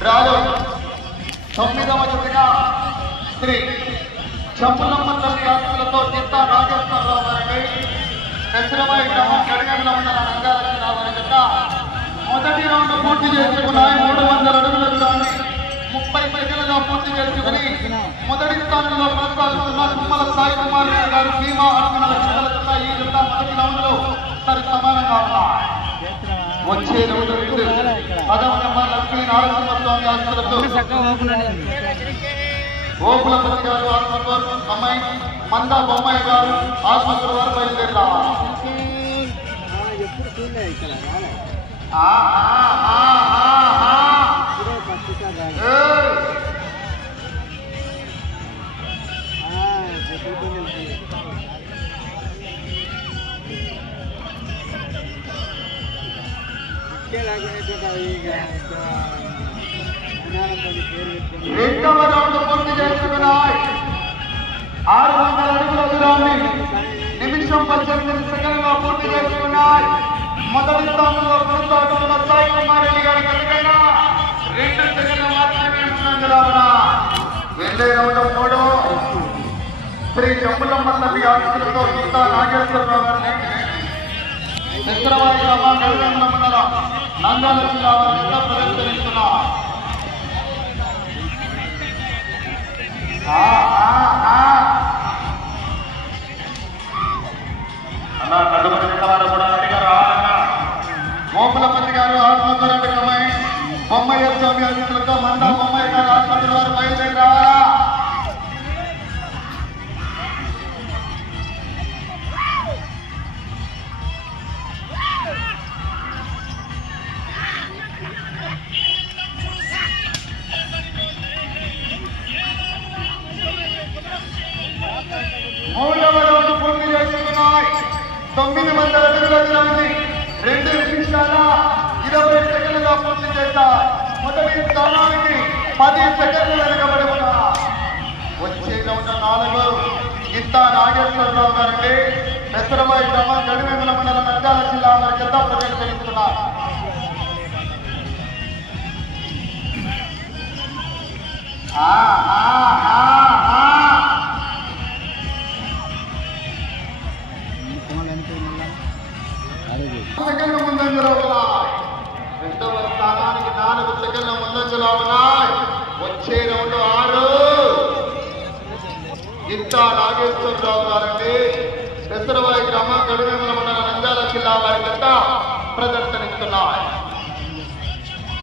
డ్రాలో 9వ జతగా శ్రీ చంపులమ్మ తల్లి ఆశలతో చిత్త నాగేశ్వరరావు గారికి దశరమై గ్రామం గడిగండ్ల మండల రంగాలక్ష్మీరావు గారి జత మొదటి రౌండ్ పూర్తి చేసుకున్నాయి. 300 అడుగుల దూరాన్ని 30 సెకండ్లుగా పూర్తి చేసుకుని మొదటి స్థానంలో కొనసాగుతున్న తుమ్మల సాయి కుమార్ రెడ్డి గారు భీమా అర్పణల జతల జత ఈ జత మొదటి రౌండ్ లో సరి సమానంగా ఉన్నాయి. వచ్చే రౌండ్ 10వ నెంబర్ లక్ష్మీ నారసింహస్వామి ఆశలతో గోకులపతి గారు ఆత్మకూరు అమ్మాయి మంద బొమ్మాయి గారు ఆత్మకూరు వారు బయలుదేరారు. రెండవ రౌండ్ పూర్తి చేసుకున్నాయి. 600 అడుగుల దూరాన్ని నిమిషం 18 సెకండ్లుగా పూర్తి చేసుకున్నాయి. మొదటి స్థానంలో కొనసాగుతున్న సాయి కుమార్ రెడ్డి గారి కనుకైనా 2 సెకండ్లు మాత్రమే ఉన్నందున వెళ్ళే రౌండ్ 3 శ్రీ చంపులమ్మ తల్లి ఆశీస్సులతో చిత్త నాగేశ్వరరావు గారిని చిత్రవారి గ్రామం గడిగండ్ల మండల నంద్యాల జిల్లా వారి ప్రదర్శనిస్తున్నారు. అలా కడుపు వారు కూడా రెడ్డిగా రావాలన్నా గోకులపతి గారు ఆత్మకూరు అమ్మాయి బొమ్మయ్య స్వామి ఆశీస్సులతో మంద బొమ్మయ్య గారు ఆత్మకూరు వారు బయలుదేరి రావాలా. మూడవ రౌండ్ పూర్తి చేసుకున్నాయి. 900 అడుగుల దూరాన్ని 2 నిమిషాల 20 సెకండ్లుగా పూర్తి చేశారు. మొదటి స్థానానికి 10 సెకండ్లు వెనుకబడి ఉన్నారు. వచ్చే రౌండ్ 4 చిత్త నాగేశ్వరరావు గారికి దశరమై గ్రామం గడిగండ్ల మండల నంద్యాల జిల్లా వారి జత ప్రదర్శనిస్తున్నారు. సెకండ్ల ముందంజలో ఉన్నాయి. రెండవ స్థానానికి 4 సెకండ్ల ముందంజలో ఉన్నాయి. వచ్చే రౌండ్ 6 చిత్త నాగేశ్వరరావు గారికి దశరమై గ్రామం గడిగండ్ల మండల నంద్యాల జిల్లా వారి జత ప్రదర్శనిస్తున్నాయి.